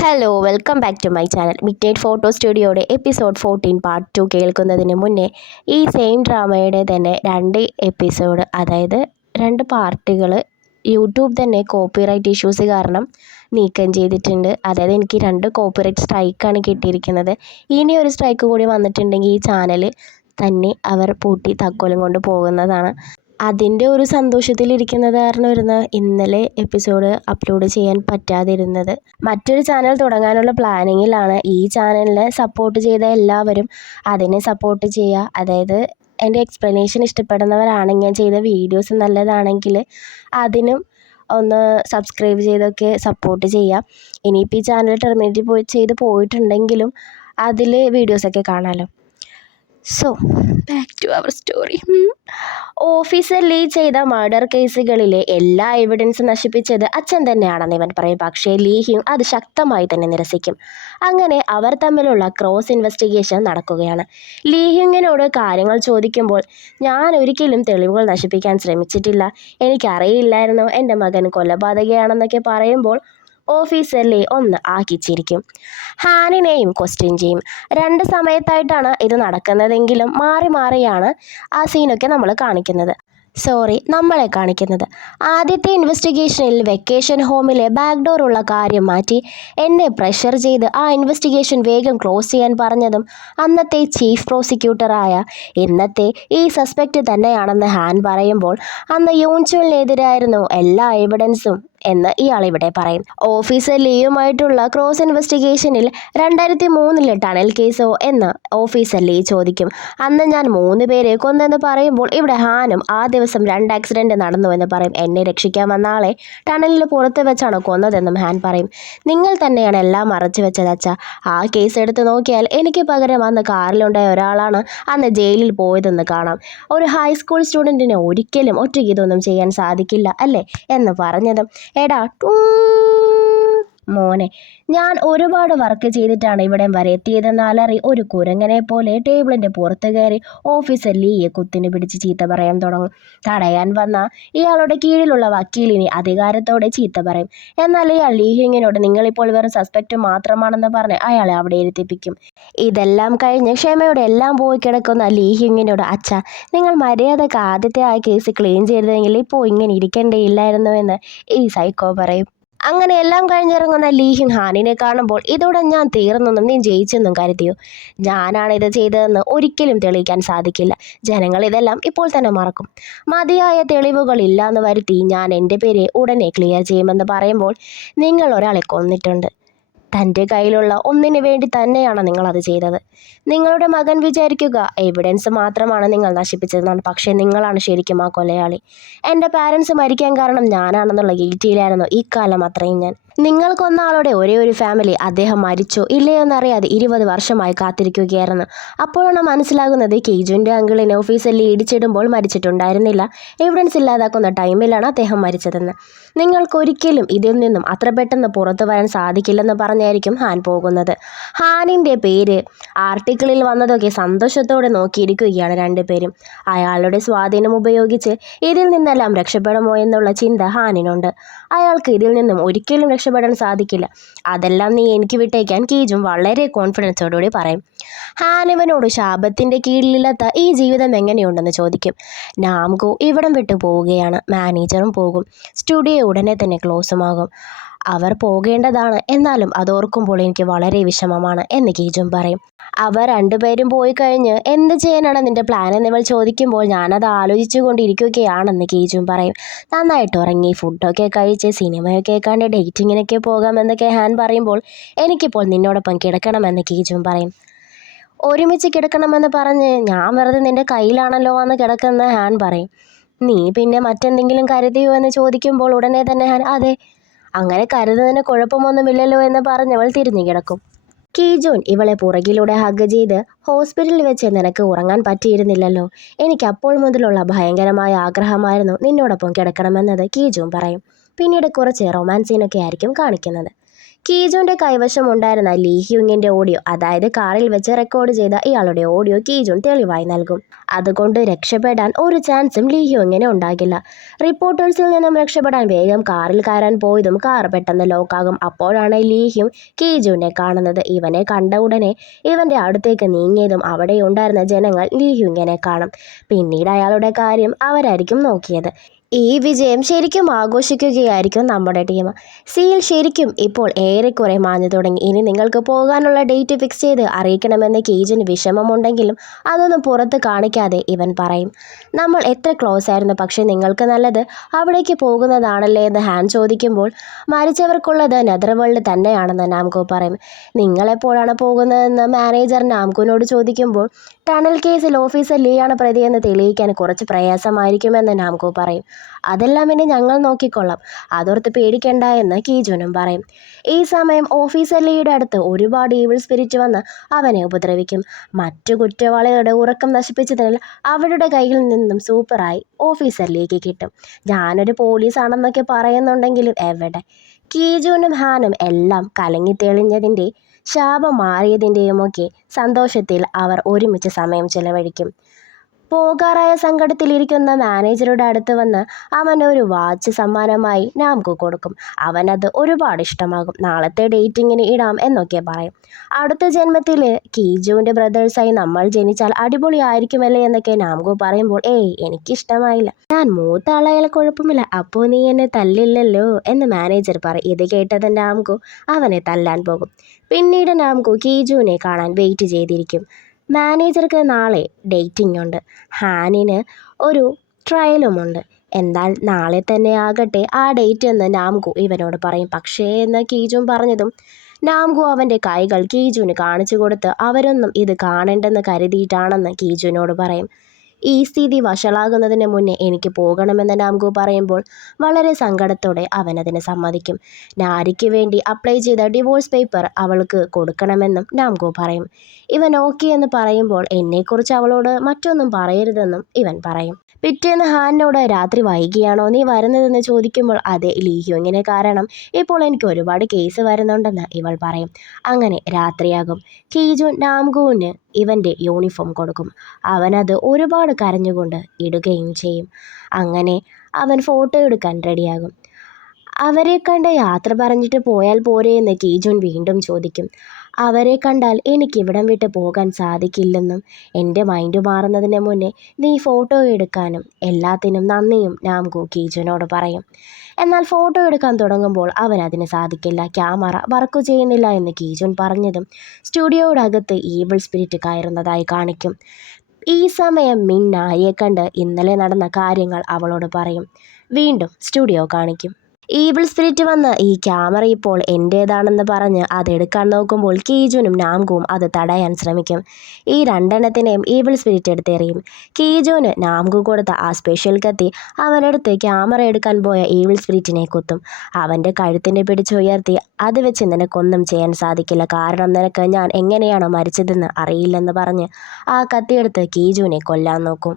Hello welcome back to my channel midnight photo സ്റ്റുഡിയോയുടെ episode 14 part 2 കേൾക്കുന്നതിന് മുന്നേ ഈ സെയിം ഡ്രാമയുടെ തന്നെ 2 എപ്പിസോഡ് അതായത് 2 പാർട്ടുകൾ യൂട്യൂബ് തന്നെ കോപ്പിറൈറ്റ് ഇഷ്യൂസ് കാരണം നീക്കം ചെയ്തിട്ടുണ്ട്. അതായത് എനിക്ക് 2 കോപ്പിറൈറ്റ് സ്ട്രൈക്കാണ് കിട്ടിയിരിക്കുന്നത്. ഇനി ഒരു സ്ട്രൈക്ക് കൂടി വന്നിട്ടുണ്ടെങ്കിൽ ഈ ചാനൽ തന്നെ അവർ പൂട്ടി തക്കോലം കൊണ്ട് പോകുന്നതാണ്. അതിൻ്റെ ഒരു സന്തോഷത്തിലിരിക്കുന്നത് കാരണമായിരുന്നു ഇന്നലെ എപ്പിസോഡ് അപ്ലോഡ് ചെയ്യാൻ പറ്റാതിരുന്നത്. മറ്റൊരു ചാനൽ തുടങ്ങാനുള്ള പ്ലാനിങ്ങിലാണ്. ഈ ചാനലിനെ സപ്പോർട്ട് ചെയ്ത എല്ലാവരും അതിനെ സപ്പോർട്ട് ചെയ്യുക. അതായത് എൻ്റെ എക്സ്പ്ലനേഷൻ ഇഷ്ടപ്പെടുന്നവരാണെങ്കിൽ, ഞാൻ ചെയ്ത വീഡിയോസ് നല്ലതാണെങ്കിൽ അതിനും ഒന്ന് സബ്സ്ക്രൈബ് ചെയ്തൊക്കെ സപ്പോർട്ട് ചെയ്യുക. ഇനിയിപ്പോൾ ഈ ചാനൽ ടെർമിനേറ്റ് ചെയ്ത് പോയിട്ടുണ്ടെങ്കിലും അതിൽ വീഡിയോസൊക്കെ കാണാമല്ലോ. So back to our story. Officer Lee ചെയ്ത മർഡർ കേസുകളിലെ എല്ലാ എവിഡൻസും നശിപ്പിച്ചത് അച്ഛൻ തന്നെയാണെന്ന് ഇവൻ പറയും. പക്ഷേ ലീ ഹ്യൂങ് അത് ശക്തമായി തന്നെ നിരസിക്കും. അങ്ങനെ അവർ തമ്മിലുള്ള ക്രോസ് ഇൻവെസ്റ്റിഗേഷൻ നടക്കുകയാണ്. ലീ ഹ്യൂങ്ങിനോട് കാര്യങ്ങൾ ചോദിക്കുമ്പോൾ, ഞാൻ ഒരിക്കലും തെളിവുകൾ നശിപ്പിക്കാൻ ശ്രമിച്ചിട്ടില്ല, എനിക്കറിയില്ലായിരുന്നു എൻ്റെ മകൻ കൊലപാതകയാണെന്നൊക്കെ പറയുമ്പോൾ ഓഫീസർ ലീ ഒന്ന് ആക്കിച്ചിരിക്കും. ഹാനിനെയും ക്വസ്റ്റ്യൻ ചെയ്യും. 2 സമയത്തായിട്ടാണ് ഇത് നടക്കുന്നതെങ്കിലും മാറി മാറിയാണ് ആ സീനൊക്കെ നമ്മളെ കാണിക്കുന്നത്. ആദ്യത്തെ ഇൻവെസ്റ്റിഗേഷനിൽ വെക്കേഷൻ ഹോമിലെ ബാക്ക് ഡോർ ഉള്ള കാര്യം മാറ്റി എന്നെ പ്രഷർ ചെയ്ത് ആ ഇൻവെസ്റ്റിഗേഷൻ വേഗം ക്ലോസ് ചെയ്യാൻ പറഞ്ഞതും അന്നത്തെ ചീഫ് പ്രോസിക്യൂട്ടറായ ഇന്നത്തെ ഈ സസ്പെക്റ്റ് തന്നെയാണെന്ന് ഹാൻ പറയുമ്പോൾ, അന്ന് യൂൻചുലിനെതിരായിരുന്നു എല്ലാ എവിഡൻസും എന്ന് ഇയാളിവിടെ പറയും. ഓഫീസർ ലീയുമായിട്ടുള്ള ക്രോസ് ഇൻവെസ്റ്റിഗേഷനിൽ 2003 ടണൽ കേസോ എന്ന് ഓഫീസർ ലീ ചോദിക്കും. അന്ന് ഞാൻ 3 പേരെ കൊന്നെന്ന് പറയുമ്പോൾ ഇവിടെ ഹാനും ആ ദിവസം 2 ആക്സിഡൻറ്റ് നടന്നുവെന്ന് പറയും. എന്നെ രക്ഷിക്കാൻ വന്ന ആളെ ടണലിൽ പുറത്ത് വെച്ചാണ് കൊന്നതെന്നും ഹാൻ പറയും. നിങ്ങൾ തന്നെയാണ് എല്ലാം മറച്ചു വെച്ചത് അച്ഛാ. ആ കേസ് എടുത്ത് നോക്കിയാൽ എനിക്ക് പകരം അന്ന് കാറിലുണ്ടായ ഒരാളാണ് അന്ന് ജയിലിൽ പോയതെന്ന് കാണാം. ഒരു ഹൈസ്കൂൾ സ്റ്റുഡൻറ്റിന് ഒരിക്കലും ഒറ്റയ്ക്ക് ഇതൊന്നും ചെയ്യാൻ സാധിക്കില്ല അല്ലേ എന്ന് പറഞ്ഞതും, എടാ മോനെ, ഞാൻ ഒരുപാട് വർക്ക് ചെയ്തിട്ടാണ് ഇവിടെ വരെ എത്തിയതെന്ന് അലറി ഒരു കുരങ്ങനെ പോലെ ടേബിളിൻ്റെ പുറത്ത് കയറി ഓഫീസർ ലീയെ കുത്തിന് പിടിച്ച് ചീത്ത പറയാൻ തുടങ്ങും. തടയാൻ വന്ന ഇയാളുടെ കീഴിലുള്ള വക്കീലിനെ അധികാരത്തോടെ ചീത്ത പറയും. എന്നാൽ ഇയാൾ ലീ ഹ്യൂങ്ങിനോട് നിങ്ങളിപ്പോൾ വെറും സസ്പെക്റ്റ് മാത്രമാണെന്ന് പറഞ്ഞ് അയാളെ അവിടെ ഇരുത്തിപ്പിക്കും. ഇതെല്ലാം കഴിഞ്ഞ് ക്ഷമയോടെ എല്ലാം പോയി കിടക്കുന്ന ലീ ഹ്യൂങ്ങിനോട്, അച്ഛാ, നിങ്ങൾ മര്യാദക്ക് ആദ്യത്തെ ആ കേസ് ക്ലീൻ ചെയ്തതെങ്കിൽ ഇപ്പോൾ ഇങ്ങനെ ഇരിക്കേണ്ടയില്ലായിരുന്നു എന്ന് ഈ സൈക്കോ പറയും. അങ്ങനെ എല്ലാം കഴിഞ്ഞിറങ്ങുന്ന ലീ ഹ്യൂങ് ഹാനിനെ കാണുമ്പോൾ, ഇതോടെ ഞാൻ തീർന്നെന്നും നീ ജയിച്ചെന്നും കരുതിയോ? ഞാനാണ് ഇത് ചെയ്തതെന്ന് ഒരിക്കലും തെളിയിക്കാൻ സാധിക്കില്ല. ജനങ്ങൾ ഇതെല്ലാം ഇപ്പോൾ തന്നെ മറക്കും. മതിയായ തെളിവുകൾ ഇല്ലാന്ന് വരുത്തി ഞാൻ എൻ്റെ പേര് ഉടനെ ക്ലിയർ ചെയ്യുമെന്ന് പറയുമ്പോൾ, നിങ്ങൾ ഒരാളെ കൊന്നിട്ടുണ്ട്. തൻ്റെ കയ്യിലുള്ള ഒന്നിനു വേണ്ടി തന്നെയാണ് നിങ്ങളത് ചെയ്തത്. നിങ്ങളുടെ മകൻ വിചാരിക്കുക എവിഡൻസ് മാത്രമാണ് നിങ്ങൾ നശിപ്പിച്ചതെന്നാണ്. പക്ഷേ നിങ്ങളാണ് ശരിക്കും ആ കൊലയാളി. എൻ്റെ പാരൻസ് മരിക്കാൻ കാരണം ഞാനാണെന്നുള്ള ഗിൽറ്റിയിലായിരുന്നു ഈ കാലം അത്രയും ഞാൻ. നിങ്ങൾ കൊന്ന ആളുടെ ഒരേ ഒരു ഫാമിലി അദ്ദേഹം മരിച്ചോ ഇല്ലയോ എന്നറിയാതെ 20 വർഷമായി കാത്തിരിക്കുകയായിരുന്നു. അപ്പോഴാണ് മനസ്സിലാകുന്നത് കീജുവിൻ്റെ അങ്കിളിനെ ഓഫീസിൽ ഇടിച്ചിടുമ്പോൾ മരിച്ചിട്ടുണ്ടായിരുന്നില്ല, എവിഡൻസ് ഇല്ലാതാക്കുന്ന ടൈമിലാണ് അദ്ദേഹം മരിച്ചതെന്ന്. നിങ്ങൾക്കൊരിക്കലും ഇതിൽ നിന്നും അത്ര പെട്ടെന്ന് പുറത്തു വരാൻ സാധിക്കില്ലെന്ന് പറഞ്ഞായിരിക്കും ഹാൻ പോകുന്നത്. ഹാനിൻ്റെ പേര് ആർട്ടിക്കിളിൽ വന്നതൊക്കെ സന്തോഷത്തോടെ നോക്കിയിരിക്കുകയാണ് 2 പേരും. അയാളുടെ സ്വാധീനം ഉപയോഗിച്ച് ഇതിൽ നിന്നെല്ലാം രക്ഷപ്പെടുമോ എന്നുള്ള ചിന്ത ഹാനിനുണ്ട്. അയാൾക്ക് ഇതിൽ നിന്നും ഒരിക്കലും രക്ഷപ്പെടാൻ സാധിക്കില്ല. അതെല്ലാം നീ എനിക്ക് വിട്ടേക്കാൻ കീജും വളരെ കോൺഫിഡൻസോടുകൂടി പറയും. ഹാനിവനോട് ശാപത്തിൻ്റെ കീഴിലില്ലാത്ത ഈ ജീവിതം എങ്ങനെയുണ്ടെന്ന് ചോദിക്കും. നാംകോ ഇവിടം വിട്ടു പോവുകയാണ്, മാനേജറും പോകും, സ്റ്റുഡിയോ ഉടനെ തന്നെ ക്ലോസുമാകും. അവർ പോകേണ്ടതാണ്, എന്നാലും അതോർക്കുമ്പോൾ എനിക്ക് വളരെ വിഷമമാണ് എന്ന് കീജും പറയും. അവർ 2 പേരും പോയി കഴിഞ്ഞ് എന്ത് ചെയ്യാനാണ് നിന്റെ പ്ലാൻ എന്നിവൾ ചോദിക്കുമ്പോൾ, ഞാനത് ആലോചിച്ചു കൊണ്ടിരിക്കുകയാണെന്ന് കീജും പറയും. നന്നായിട്ട് ഉറങ്ങി ഫുഡൊക്കെ കഴിച്ച് സിനിമയൊക്കെ കണ്ട് ഡേറ്റിങ്ങിനൊക്കെ പോകാമെന്നൊക്കെ ഹാൻ പറയുമ്പോൾ, എനിക്കിപ്പോൾ നിന്നോടൊപ്പം കിടക്കണമെന്ന് കീജും പറയും. ഒരുമിച്ച് കിടക്കണമെന്ന് പറഞ്ഞ് ഞാൻ വെറുതെ നിന്റെ കയ്യിലാണല്ലോ വന്ന് കിടക്കുന്ന ഹാൻ പറയും. നീ പിന്നെ മറ്റെന്തെങ്കിലും കരുതിയോ എന്ന് ചോദിക്കുമ്പോൾ ഉടനെ തന്നെ ഹാൻ, അതെ, അങ്ങനെ കരുതുന്നതിന് കുഴപ്പമൊന്നുമില്ലല്ലോ എന്ന് പറഞ്ഞവൾ തിരിഞ്ഞു കിടക്കും. കീജൂൻ ഇവളെ പുറകിലൂടെ ഹഗ് ചെയ്ത്, ഹോസ്പിറ്റലിൽ വെച്ച് നിനക്ക് ഉറങ്ങാൻ പറ്റിയിരുന്നില്ലല്ലോ, എനിക്ക് അപ്പോൾ മുതലുള്ള ഭയങ്കരമായ ആഗ്രഹമായിരുന്നു നിന്നോടൊപ്പം കിടക്കണമെന്നത് കീജൂൻ പറയും. പിന്നീട് കുറച്ച് റൊമാൻസ് സീനൊക്കെ ആയിരിക്കും കാണിക്കുന്നത്. കീജുവിൻ്റെ കൈവശം ഉണ്ടായിരുന്ന ലീ ഹ്യൂങ്ങിൻ്റെ ഓഡിയോ, അതായത് കാറിൽ വെച്ച് റെക്കോർഡ് ചെയ്ത ഇയാളുടെ ഓഡിയോ കീജുൻ തെളിവായി നൽകും. അതുകൊണ്ട് രക്ഷപ്പെടാൻ ഒരു ചാൻസും ലീ ഹ്യൂങ്ങിന് ഉണ്ടാകില്ല. റിപ്പോർട്ടേഴ്സിൽ നിന്നും രക്ഷപ്പെടാൻ വേഗം കാറിൽ കയറാൻ പോയതും കാർ പെട്ടെന്ന് ലോക്കാകും. അപ്പോഴാണ് ലീ ഹ്യൂങ് കീജുവിനെ കാണുന്നത്. ഇവനെ കണ്ട ഉടനെ ഇവൻ്റെ അടുത്തേക്ക് നീങ്ങിയതും അവിടെ ഉണ്ടായിരുന്ന ജനങ്ങൾ ലീ ഹ്യൂങ്ങിനെ കാണും. പിന്നീട് അയാളുടെ കാര്യം അവരായിരിക്കും നോക്കിയത്. ഈ വിജയം ശരിക്കും ആഘോഷിക്കുകയായിരിക്കും നമ്മുടെ ടീം. സീൽ ശരിക്കും ഇപ്പോൾ ഏറെക്കുറെ മാഞ്ഞു തുടങ്ങി. ഇനി നിങ്ങൾക്ക് പോകാനുള്ള ഡേറ്റ് ഫിക്സ് ചെയ്ത് അറിയിക്കണമെന്ന് കീജിന് വിഷമമുണ്ടെങ്കിലും അതൊന്നും പുറത്ത് കാണിക്കാതെ ഇവൻ പറയും. നമ്മൾ എത്ര ക്ലോസ് ആയിരുന്നു, പക്ഷേ നിങ്ങൾക്ക് നല്ലത് അവിടേക്ക് പോകുന്നതാണല്ലേ എന്ന് ഹാൻ ചോദിക്കുമ്പോൾ മരിച്ചവർക്കുള്ളത് നെതർവേൾഡ് തന്നെയാണെന്ന് നാംകോ പറയും. നിങ്ങളെപ്പോഴാണ് പോകുന്നതെന്ന് മാനേജർ നാംകുവിനോട് ചോദിക്കുമ്പോൾ ടണൽ കേസിൽ ഓഫീസർ ലീയാണ് പ്രതിയെന്ന് തെളിയിക്കാൻ കുറച്ച് പ്രയാസമായിരിക്കുമെന്ന് നാംകോ പറയും. അതെല്ലാം ഇനി ഞങ്ങൾ നോക്കിക്കൊള്ളാം, അതോർത്ത് പേടിക്കണ്ട എന്ന് കീജുനും പറയും. ഈ സമയം ഓഫീസർ ലീയുടെ അടുത്ത് ഒരുപാട് ഈവിൾ സ്പിരിറ്റ് വന്ന് അവനെ ഉപദ്രവിക്കും. മറ്റു കുറ്റവാളികളുടെ ഉറക്കം നശിപ്പിച്ചതിനാൽ അവരുടെ കയ്യിൽ നിന്നും സൂപ്പറായി ഓഫീസർ ലീക്ക് കിട്ടും. ഞാനൊരു പോലീസാണെന്നൊക്കെ പറയുന്നുണ്ടെങ്കിലും എവിടെ. കീജുനും ഹാനും എല്ലാം കലങ്ങി തെളിഞ്ഞതിൻ്റെ ശാപം മാറിയതിൻ്റെയുമൊക്കെ സന്തോഷത്തിൽ അവർ ഒരുമിച്ച് സമയം ചെലവഴിക്കും. പോകാറായ സങ്കടത്തിലിരിക്കുന്ന മാനേജറുടെ അടുത്ത് വന്ന് അവൻ ഒരു വാച്ച് സമ്മാനമായി നാംകോ കൊടുക്കും. അവനത് ഒരുപാട് ഇഷ്ടമാകും. നാളത്തെ ഡേറ്റിങ്ങിന് ഇടാം എന്നൊക്കെ പറയും. അടുത്ത ജന്മത്തിൽ കീജുവിൻ്റെ ബ്രദേഴ്സായി നമ്മൾ ജനിച്ചാൽ അടിപൊളിയായിരിക്കുമല്ലേ എന്നൊക്കെ നാംകോ പറയുമ്പോൾ എനിക്കിഷ്ടമായില്ല. ഞാൻ മൂത്ത ആളായാൽ കുഴപ്പമില്ല, അപ്പോൾ നീ എന്നെ തല്ലില്ലല്ലോ എന്ന് മാനേജർ പറയും. ഇത് കേട്ടത് നാംകോ അവനെ തല്ലാൻ പോകും. പിന്നീട് നാംകോ കീജുവിനെ കാണാൻ വെയിറ്റ് ചെയ്തിരിക്കും. മാനേജർക്ക് നാളെ ഡേറ്റിംഗ് ഉണ്ട്, ഹാനിന് ഒരു ട്രയലുമുണ്ട്. എന്നാൽ നാളെ തന്നെ ആകട്ടെ ആ ഡേറ്റ് എന്ന് നാംകോ ഇവനോട് പറയും. പക്ഷേ എന്ന് കീജുൻ പറഞ്ഞതും നാംകോ അവൻ്റെ കൈകൾ കീജുവിന് കാണിച്ചു കൊടുത്ത് അവരൊന്നും ഇത് കാണേണ്ടെന്ന് കരുതിയിട്ടാണെന്ന് കീജുവിനോട് പറയും. ഈ സ്ഥിതി വഷളാകുന്നതിന് മുന്നേ എനിക്ക് പോകണമെന്ന് നാംകോ പറയുമ്പോൾ വളരെ സങ്കടത്തോടെ അവനതിന് സമ്മതിക്കും. നാരിക്ക് വേണ്ടി അപ്ലൈ ചെയ്ത ഡിവോഴ്സ് പേപ്പർ അവൾക്ക് കൊടുക്കണമെന്നും നാംകോ പറയും. ഇവൻ ഓക്കെ എന്ന് പറയുമ്പോൾ എന്നെക്കുറിച്ച് അവളോട് മറ്റൊന്നും പറയരുതെന്നും ഇവൻ പറയും. പിറ്റേന്ന് ഹാനിനോട് രാത്രി വൈകിയാണോ നീ വരുന്നതെന്ന് ചോദിക്കുമ്പോൾ അതെ ലീ ഹ്യൂങ്ങിനെ കാരണം ഇപ്പോൾ എനിക്ക് ഒരുപാട് കേസ് വരുന്നുണ്ടെന്ന് ഇവൾ പറയും. അങ്ങനെ രാത്രിയാകും. കീജുൻ നാംകോവിന് ഇവൻ്റെ യൂണിഫോം കൊടുക്കും. അവനത് ഒരുപാട് കരഞ്ഞുകൊണ്ട് ഇടുകയും ചെയ്യും. അങ്ങനെ അവൻ ഫോട്ടോ എടുക്കാൻ റെഡിയാകും. അവരെ കണ്ട് യാത്ര പറഞ്ഞിട്ട് പോയാൽ പോരെ എന്ന് കീജുൻ വീണ്ടും ചോദിക്കും. അവരെ കണ്ടാൽ എനിക്കിവിടം വിട്ട് പോകാൻ സാധിക്കില്ലെന്നും എൻ്റെ മൈൻഡ് മാറുന്നതിന് മുന്നേ നീ ഫോട്ടോ എടുക്കാനും എല്ലാത്തിനും നന്ദിയും നാംകോ കീജുനോട് പറയും. എന്നാൽ ഫോട്ടോ എടുക്കാൻ തുടങ്ങുമ്പോൾ അവനതിന് സാധിക്കില്ല. ക്യാമറ വർക്ക് ചെയ്യുന്നില്ല എന്ന് കീജുൻ പറഞ്ഞതും സ്റ്റുഡിയോയുടെ ഈവിൾ സ്പിരിറ്റ് കയറുന്നതായി കാണിക്കും. ഈ സമയം മിൻ നായയെ കണ്ട് ഇന്നലെ നടന്ന കാര്യങ്ങൾ അവളോട് പറയും. വീണ്ടും സ്റ്റുഡിയോ കാണിക്കും. ഈവിൾ സ്പിരിറ്റ് വന്ന് ഈ ക്യാമറ ഇപ്പോൾ എൻ്റേതാണെന്ന് പറഞ്ഞ് അതെടുക്കാൻ നോക്കുമ്പോൾ കീജുനും നാംകോവും അത് തടയാൻ ശ്രമിക്കും. ഈ രണ്ടെണ്ണത്തിനെയും ഈവിൾ സ്പിരിറ്റ് എടുത്തെറിയും. കീജുന് നാംകോ കൊടുത്ത ആ സ്പെഷ്യൽ കത്തി അവനെടുത്ത് ക്യാമറ എടുക്കാൻ പോയ ഈവിൾ സ്പിരിറ്റിനെ കുത്തും. അവൻ്റെ കഴുത്തിനെ പിടിച്ചുയർത്തി അത് വെച്ച് നിനക്കൊന്നും ചെയ്യാൻ സാധിക്കില്ല, കാരണം നിനക്ക് ഞാൻ എങ്ങനെയാണോ മരിച്ചതെന്ന് അറിയില്ലെന്ന് പറഞ്ഞ് ആ കത്തിയെടുത്ത് കീജുവിനെ കൊല്ലാൻ നോക്കും.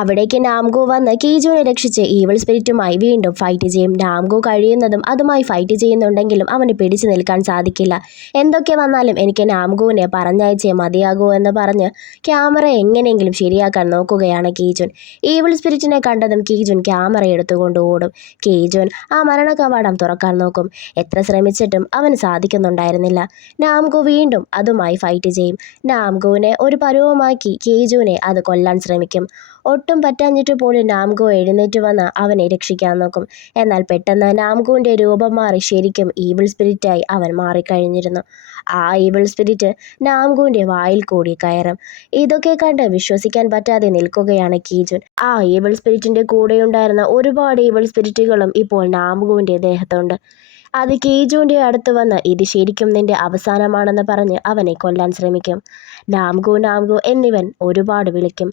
അവിടേക്ക് നാംകോ വന്ന് കീജുവിനെ രക്ഷിച്ച് ഈവിൾ സ്പിരിറ്റുമായി വീണ്ടും ഫൈറ്റ് ചെയ്യും. നാംകോ കഴിയുന്നതും അതുമായി ഫൈറ്റ് ചെയ്യുന്നുണ്ടെങ്കിലും അവന് പിടിച്ചു നിൽക്കാൻ സാധിക്കില്ല. എന്തൊക്കെ വന്നാലും എനിക്ക് നാംകോവിനെ പറഞ്ഞയച്ചേ മതിയാകൂ എന്ന് പറഞ്ഞ് ക്യാമറ എങ്ങനെയെങ്കിലും ശരിയാക്കാൻ നോക്കുകയാണ് കീജുൻ. ഈവിൾ സ്പിരിറ്റിനെ കണ്ടതും കീജുൻ ക്യാമറ എടുത്തുകൊണ്ട് ഓടും. കീജുൻ ആ മരണ കവാടം തുറക്കാൻ നോക്കും. എത്ര ശ്രമിച്ചിട്ടും അവന് സാധിക്കുന്നുണ്ടായിരുന്നില്ല. നാംകോ വീണ്ടും അതുമായി ഫൈറ്റ് ചെയ്യും. നാംകോവിനെ ഒരു പരുവമാക്കി കീജുവിനെ അത് കൊല്ലാൻ ശ്രമിക്കും. ഒട്ടും പറ്റാഞ്ഞിട്ട് പോലും നാംകോ എഴുന്നേറ്റ് വന്ന് അവനെ രക്ഷിക്കാൻ നോക്കും. എന്നാൽ പെട്ടെന്ന് നാംകോവിൻ്റെ രൂപം മാറി ശരിക്കും ഈവിൾ സ്പിരിറ്റായി അവൻ മാറിക്കഴിഞ്ഞിരുന്നു. ആ ഈവിൾ സ്പിരിറ്റ് നാംകോവിൻ്റെ വായിൽ കൂടി കയറും. ഇതൊക്കെ കണ്ട് വിശ്വസിക്കാൻ പറ്റാതെ നിൽക്കുകയാണ് കീജുൻ. ആ ഈവിൾ സ്പിരിറ്റിൻ്റെ കൂടെയുണ്ടായിരുന്ന ഒരുപാട് ഈവിൾ സ്പിരിറ്റുകളും ഇപ്പോൾ നാംകോവിൻ്റെ ദേഹത്തുണ്ട്. അത് കീജുവിൻ്റെ അടുത്ത് വന്ന് ഇത് ശരിക്കും നിന്റെ അവസാനമാണെന്ന് പറഞ്ഞ് അവനെ കൊല്ലാൻ ശ്രമിക്കും. നാംകോ നാംകോ എന്നിവൻ ഒരുപാട് വിളിക്കും.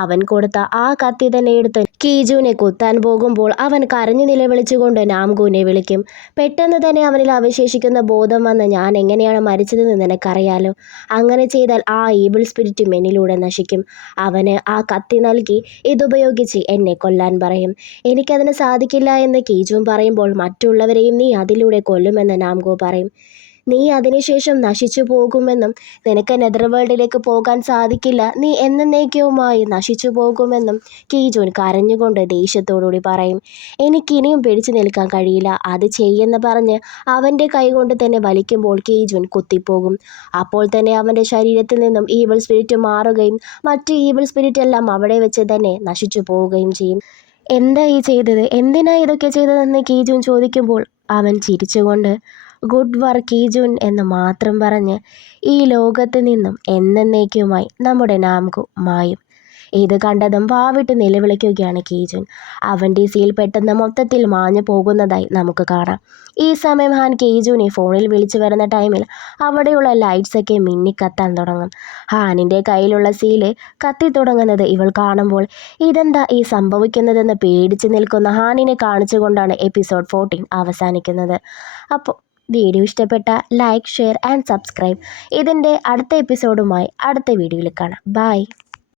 അവൻ കൊടുത്ത ആ കത്തി തന്നെ എടുത്ത് കീജുവിനെ കുത്താൻ പോകുമ്പോൾ അവൻ കരഞ്ഞു നിലവിളിച്ചുകൊണ്ട് നാംകോവിനെ വിളിക്കും. പെട്ടെന്ന് തന്നെ അവനിൽ അവശേഷിക്കുന്ന ബോധം വന്ന് ഞാൻ എങ്ങനെയാണ് മരിച്ചതെന്ന് നിനക്കറിയാലോ, അങ്ങനെ ചെയ്താൽ ആ ഈവിൾ സ്പിരിറ്റ് എന്നിലൂടെ നശിക്കും. അവന് ആ കത്തി നൽകി ഇതുപയോഗിച്ച് എന്നെ കൊല്ലാൻ പറയും. എനിക്കതിന് സാധിക്കില്ല എന്ന് കീജുവും പറയുമ്പോൾ മറ്റുള്ളവരെയും നീ അതിൽ കത്തിയിലൂടെ കൊല്ലുമെന്ന് നാംഗോ പറയും. നീ അതിനുശേഷം നശിച്ചു പോകുമെന്നും നിനക്ക് നെതർവേൾഡിലേക്ക് പോകാൻ സാധിക്കില്ല, നീ എന്നേക്കുമായി നശിച്ചു പോകുമെന്നും കീജുൻ കരഞ്ഞുകൊണ്ട് ദേഷ്യത്തോടുകൂടി പറയും. എനിക്കിനിയും പിടിച്ചു നിൽക്കാൻ കഴിയില്ല, അത് ചെയ്യുമെന്ന് പറഞ്ഞ് അവൻ്റെ കൈകൊണ്ട് തന്നെ വലിക്കുമ്പോൾ കീജുൻ കുത്തിപ്പോകും. അപ്പോൾ തന്നെ അവൻ്റെ ശരീരത്തിൽ നിന്നും ഈവിൾ സ്പിരിറ്റ് മാറുകയും മറ്റ് ഈവിൾ സ്പിരിറ്റ് എല്ലാം അവിടെ വെച്ച് തന്നെ നശിച്ചു പോവുകയും ചെയ്യും. എന്താ ഈ ചെയ്തത്, എന്തിനാ ഇതൊക്കെ ചെയ്തതെന്ന് കീജുൻ ചോദിക്കുമ്പോൾ അവൻ ചിരിച്ചുകൊണ്ട് ഗുഡ് വർക്ക് കീജുൻ എന്ന് മാത്രം പറഞ്ഞ് ഈ ലോകത്ത് നിന്നും എന്നേക്കുമായി നമ്മുടെ നാംഗോ മായും. ഇത് കണ്ടതും വാവിട്ട് നിലവിളിക്കുകയാണ് കീജുൻ. അവൻ്റെ സീൽ പെട്ടെന്ന് മൊത്തത്തിൽ മാഞ്ഞു പോകുന്നതായി നമുക്ക് കാണാം. ഈ സമയം ഹാൻ കീജുനെ ഫോണിൽ വിളിച്ചു വരുന്ന ടൈമിൽ അവിടെയുള്ള ലൈറ്റ്സൊക്കെ മിന്നിക്കത്താൻ തുടങ്ങും. ഹാനിൻ്റെ കയ്യിലുള്ള സീല് കത്തി തുടങ്ങുന്നത് ഇവൾ കാണുമ്പോൾ ഇതെന്താ ഈ സംഭവിക്കുന്നതെന്ന് പേടിച്ച് നിൽക്കുന്ന ഹാനിനെ കാണിച്ചുകൊണ്ടാണ് എപ്പിസോഡ് 14 അവസാനിക്കുന്നത്. അപ്പോൾ വീഡിയോ ഇഷ്ടപ്പെട്ട ലൈക്ക്, ഷെയർ ആൻഡ് സബ്സ്ക്രൈബ്. ഇതിൻ്റെ അടുത്ത എപ്പിസോഡുമായി അടുത്ത വീഡിയോയിൽ കാണാം. ബൈ.